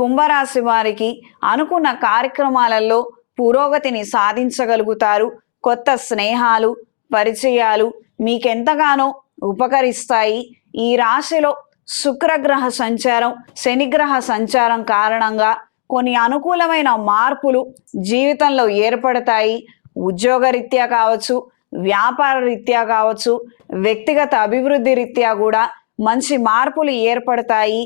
కుంభరాశి వారికి అనుకున్న కార్యక్రమాలలో పురోగతిని సాధించగలుగుతారు. కొత్త స్నేహాలు, పరిచయాలు మీకెంతగానో ఉపకరిస్తాయి. ఈ రాశిలో శుక్రగ్రహ సంచారం, శనిగ్రహ సంచారం కారణంగా కొన్ని అనుకూలమైన మార్పులు జీవితంలో ఏర్పడతాయి. ఉద్యోగరీత్యా కావచ్చు, వ్యాపార రీత్యా కావచ్చు, వ్యక్తిగత అభివృద్ధి రీత్యా కూడా మంచి మార్పులు ఏర్పడతాయి.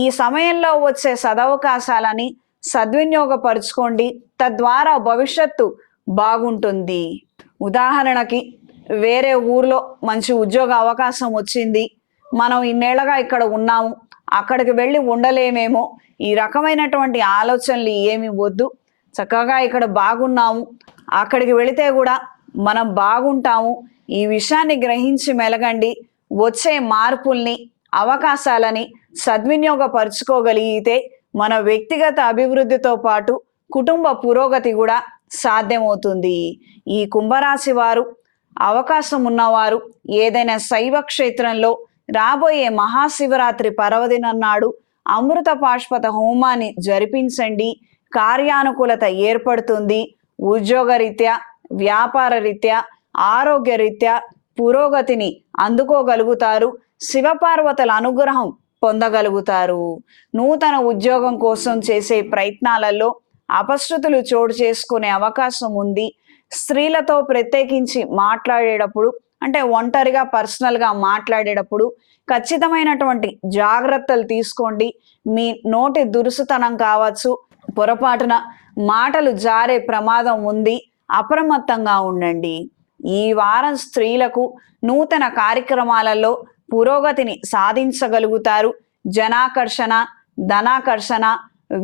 ఈ సమయంలో వచ్చే సదవకాశాలని సద్వినియోగపరుచుకోండి. తద్వారా భవిష్యత్తు బాగుంటుంది. ఉదాహరణకి వేరే ఊర్లో మంచి ఉద్యోగ అవకాశం వచ్చింది, మనం ఇన్నేళ్లుగా ఇక్కడ ఉన్నాము, అక్కడికి వెళ్ళి ఉండలేమేమో, ఈ రకమైనటువంటి ఆలోచనలు ఏమి వద్దు. చక్కగా ఇక్కడ బాగున్నాము, అక్కడికి వెళితే కూడా మనం బాగుంటాము. ఈ విషయాన్ని గ్రహించి మెలగండి. వచ్చే మార్పుల్ని, అవకాశాలని సద్వినియోగపరుచుకోగలిగితే మన వ్యక్తిగత అభివృద్ధితో పాటు కుటుంబ పురోగతి కూడా సాధ్యమవుతుంది. ఈ కుంభరాశి వారు, అవకాశం ఉన్నవారు ఏదైనా శైవ క్షేత్రంలో రాబోయే మహాశివరాత్రి పర్వదినం నాడు అమృత పాష్పత హోమాన్ని జరిపించండి. కార్యానుకూలత ఏర్పడుతుంది. ఉద్యోగరీత్యా, వ్యాపార రీత్యా, ఆరోగ్య రీత్యా పురోగతిని అందుకోగలుగుతారు. శివపార్వతుల అనుగ్రహం పొందగలుగుతారు. నూతన ఉద్యోగం కోసం చేసే ప్రయత్నాలలో అపశృతులు చోటు చేసుకునే అవకాశం ఉంది. స్త్రీలతో ప్రత్యేకించి మాట్లాడేటప్పుడు, అంటే ఒంటరిగా పర్సనల్గా మాట్లాడేటప్పుడు ఖచ్చితమైనటువంటి జాగ్రత్తలు తీసుకోండి. మీ నోటి దురుసుతనం కావచ్చు, పొరపాటున మాటలు జారే ప్రమాదం ఉంది. అప్రమత్తంగా ఉండండి. ఈ వారం స్త్రీలకు నూతన కార్యక్రమాలలో పురోగతిని సాధించగలుగుతారు. జనాకర్షణ, ధనాకర్షణ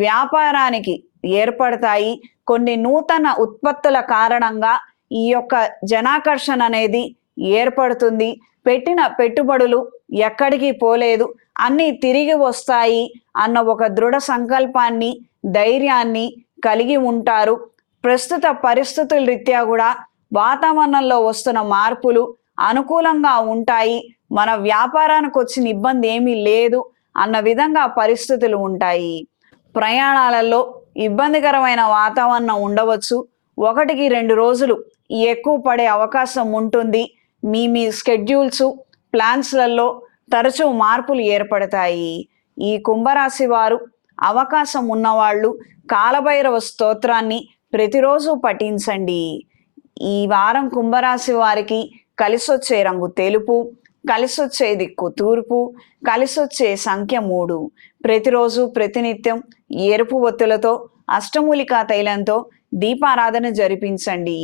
వ్యాపారానికి ఏర్పడతాయి. కొన్ని నూతన ఉత్పత్తుల కారణంగా ఈ యొక్క జనాకర్షణ అనేది ఏర్పడుతుంది. పెట్టిన పెట్టుబడులు ఎక్కడికి పోలేదు, అన్నీ తిరిగి వస్తాయి అన్న ఒక దృఢ సంకల్పాన్ని, ధైర్యాన్ని కలిగి ఉంటారు. ప్రస్తుత పరిస్థితుల రీత్యా కూడా వాతావరణంలో వస్తున్న మార్పులు అనుకూలంగా ఉంటాయి. మన వ్యాపారానికి వచ్చిన ఇబ్బంది ఏమీ లేదు అన్న విధంగా పరిస్థితులు ఉంటాయి. ప్రయాణాలలో ఇబ్బందికరమైన వాతావరణం ఉండవచ్చు. 1-2 రోజులు ఎక్కువ పడే అవకాశం ఉంటుంది. మీ స్కెడ్యూల్స్, ప్లాన్స్లలో తరచూ మార్పులు ఏర్పడతాయి. ఈ కుంభరాశి వారు, అవకాశం ఉన్నవాళ్ళు కాలభైరవ స్తోత్రాన్ని ప్రతిరోజు పఠించండి. ఈ వారం కుంభరాశి వారికి కలిసొచ్చే రంగు తెలుపు, కలిసొచ్చే దిక్కు తూర్పు, కలిసొచ్చే సంఖ్య 3. ప్రతిరోజు ప్రతినిత్యం ఎరుపు ఒత్తులతో అష్టమూలికా తైలంతో దీపారాధన జరిపించండి.